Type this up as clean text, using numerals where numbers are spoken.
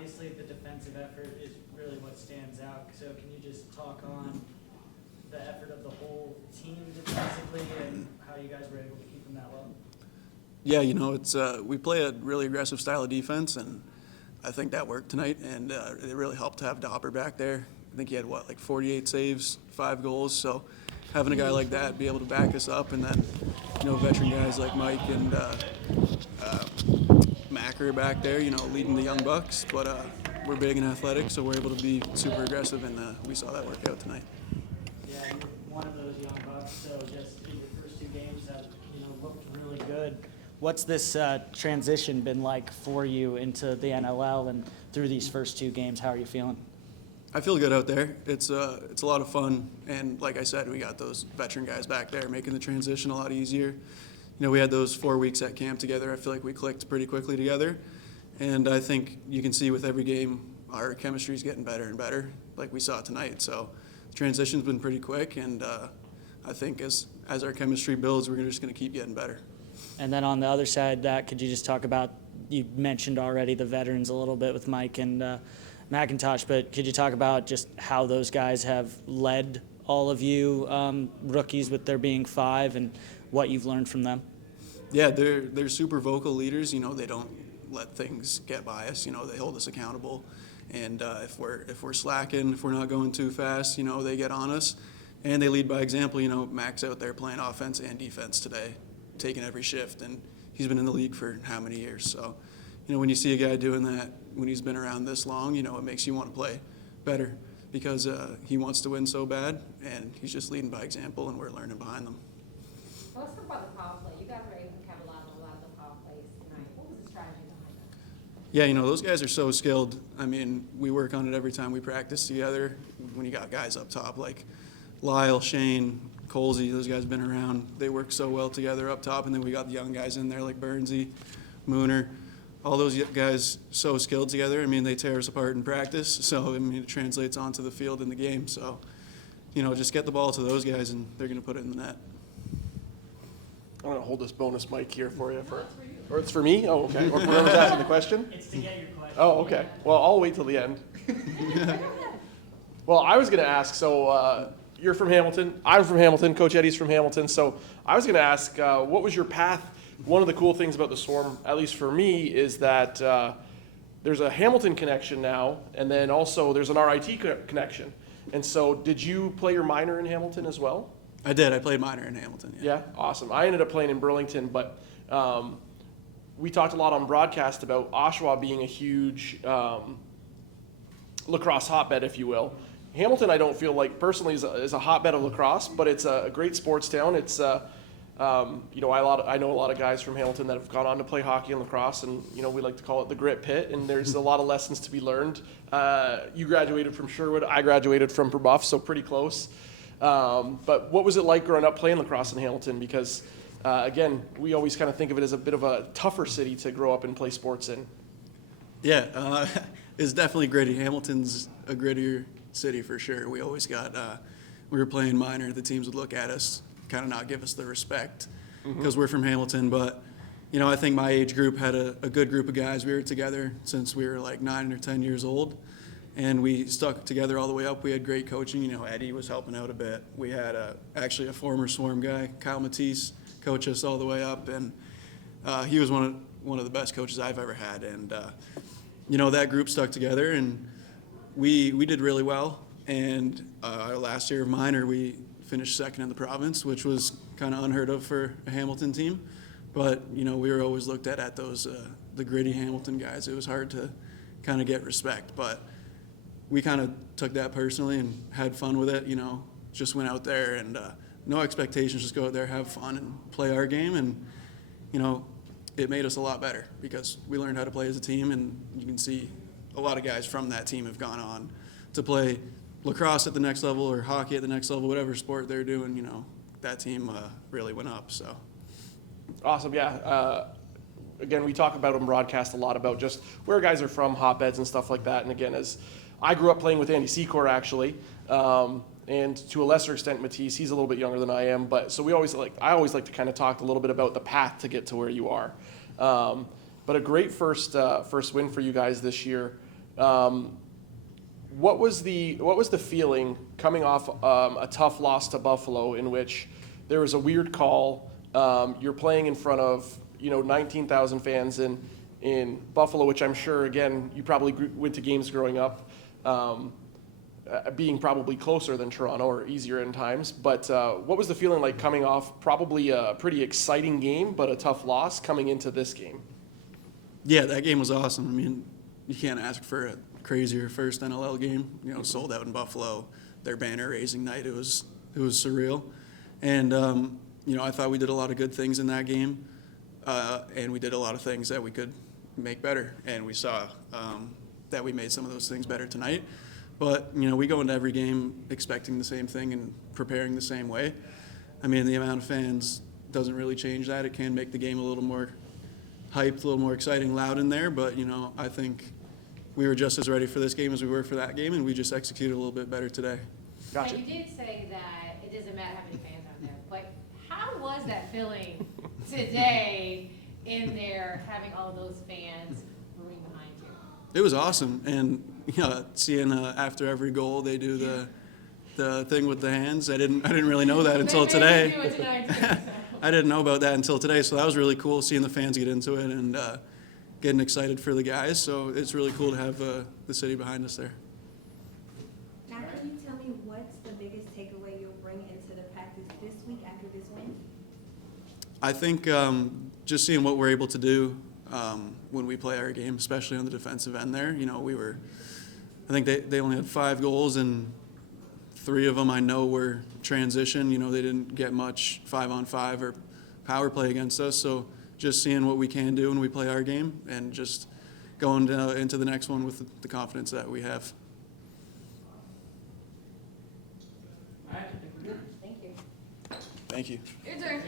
obviously the defensive effort is really what stands out. So can you just talk on the effort of the whole team defensively and how you guys were able to keep them that low? Yeah, it's we play a really aggressive style of defense, and I think that worked tonight, and it really helped to have Dopper back there. I think he had, 48 saves, 5 goals, so having a guy like that be able to back us up, and then, veteran guys like Mike and Macker back there, leading the young Bucks, but we're big and athletic, so we're able to be super aggressive, and we saw that work out tonight. Yeah, you're one of those young Bucks, so just in your first 2 games have, looked really good. What's this transition been like for you into the NLL and through these first 2 games? How are you feeling? I feel good out there. It's a lot of fun, and like I said, we got those veteran guys back there making the transition a lot easier. We had those 4 weeks at camp together. I feel like we clicked pretty quickly together, and I think you can see with every game our chemistry is getting better and better, like we saw tonight. So the transition's been pretty quick, and I think as our chemistry builds, we're just going to keep getting better. And then on the other side of that, could you just talk about, you mentioned already the veterans a little bit with Mike and McIntosh, but could you talk about just how those guys have led all of you rookies with there being 5 and what you've learned from them? Yeah, they're super vocal leaders. They don't let things get by us. They hold us accountable, and if we're slacking, if we're not going too fast, they get on us, and they lead by example. Mac's out there playing offense and defense today, taking every shift, and he's been in the league for how many years? So, when you see a guy doing that when he's been around this long, it makes you want to play better because he wants to win so bad, and he's just leading by example, and we're learning behind them. Well, let's talk about the power play. You guys were able to capitalize on a lot of the power plays tonight. What was the strategy behind that? Yeah, those guys are so skilled. I mean, we work on it every time we practice together. When you got guys up top like Lyle, Shane, Colsey, those guys have been around. They work so well together up top, and then we got the young guys in there like Burnsy, Mooner. All those guys so skilled together. I mean, they tear us apart in practice, so it translates onto the field in the game. So, just get the ball to those guys, and they're going to put it in the net. I'm going to hold this bonus mic here for you. Or it's for me? Oh, okay. Or whoever's asking the question? It's to get your question. Oh, okay. Well, I'll wait till the end. Well, I was going to ask, so you're from Hamilton. I'm from Hamilton. Coach Eddie's from Hamilton. So I was going to ask, what was your path? One of the cool things about the Swarm, at least for me, is that there's a Hamilton connection now, and then also there's an RIT connection. And so did you play your minor in Hamilton as well? I did. I played minor in Hamilton. Yeah, awesome. I ended up playing in Burlington, but we talked a lot on broadcast about Oshawa being a huge lacrosse hotbed, if you will. Hamilton, I don't feel like personally is a hotbed of lacrosse, but it's a great sports town. It's I know a lot of guys from Hamilton that have gone on to play hockey and lacrosse, and we like to call it the grit pit. And there's a lot of lessons to be learned. You graduated from Sherwood. I graduated from Brebeuf, so pretty close. But what was it like growing up playing lacrosse in Hamilton? Because again, we always kind of think of it as a bit of a tougher city to grow up and play sports in. Yeah, it's definitely gritty. Hamilton's a grittier city for sure. We always got, we were playing minor, the teams would look at us, kind of not give us the respect because we're from Hamilton. But, I think my age group had a good group of guys. We were together since we were like 9 or 10 years old, and we stuck together all the way up. We had great coaching. Eddie was helping out a bit. We had actually a former Swarm guy, Kyle Matisse, coach us all the way up, and he was one of the best coaches I've ever had. And, that group stuck together, and we did really well. And our last year of minor, we finished second in the province, which was kind of unheard of for a Hamilton team. But, we were always looked at those, the gritty Hamilton guys. It was hard to kind of get respect. But we kind of took that personally and had fun with it, just went out there and no expectations, just go out there, have fun and play our game. And, it made us a lot better because we learned how to play as a team. And you can see a lot of guys from that team have gone on to play lacrosse at the next level or hockey at the next level, whatever sport they're doing, that team really went up. So awesome. Yeah. Again, we talk about on broadcast a lot about just where guys are from, hotbeds and stuff like that. And again, as I grew up playing with Andy Secor actually, and to a lesser extent Matisse, he's a little bit younger than I am, but so I always like to kind of talk a little bit about the path to get to where you are. But a great first win for you guys this year. What was the feeling coming off a tough loss to Buffalo, in which there was a weird call? You're playing in front of 19,000 fans in Buffalo, which I'm sure again you probably went to games growing up, being probably closer than Toronto or easier in times. But what was the feeling like coming off probably a pretty exciting game, but a tough loss coming into this game? Yeah, that game was awesome. I mean, you can't ask for a crazier first NLL game. Sold out in Buffalo, their banner raising night. It was surreal, and I thought we did a lot of good things in that game, and we did a lot of things that we could make better, and we saw that we made some of those things better tonight. But we go into every game expecting the same thing and preparing the same way. I mean, the amount of fans doesn't really change that. It can make the game a little more hyped, a little more exciting, loud in there. But I think we were just as ready for this game as we were for that game, and we just executed a little bit better today. Gotcha. Now, you did say that it doesn't matter how many fans are there, but how was that feeling today in there, having all those fans rooting behind you? It was awesome, and seeing after every goal they do the thing with the hands. I didn't really know that until They today. do it tonight too, so. I didn't know about that until today, so that was really cool seeing the fans get into it and getting excited for the guys. So it's really cool to have the city behind us there. Now, can you tell me what's the biggest takeaway you'll bring into the practice this week after this win? I think just seeing what we're able to do when we play our game, especially on the defensive end there. I think they only had 5 goals, and 3 of them I know were transition. They didn't get much 5-on-5 or power play against us. So just seeing what we can do when we play our game and just going into the next one with the confidence that we have. Thank you. Thank you. Your turn.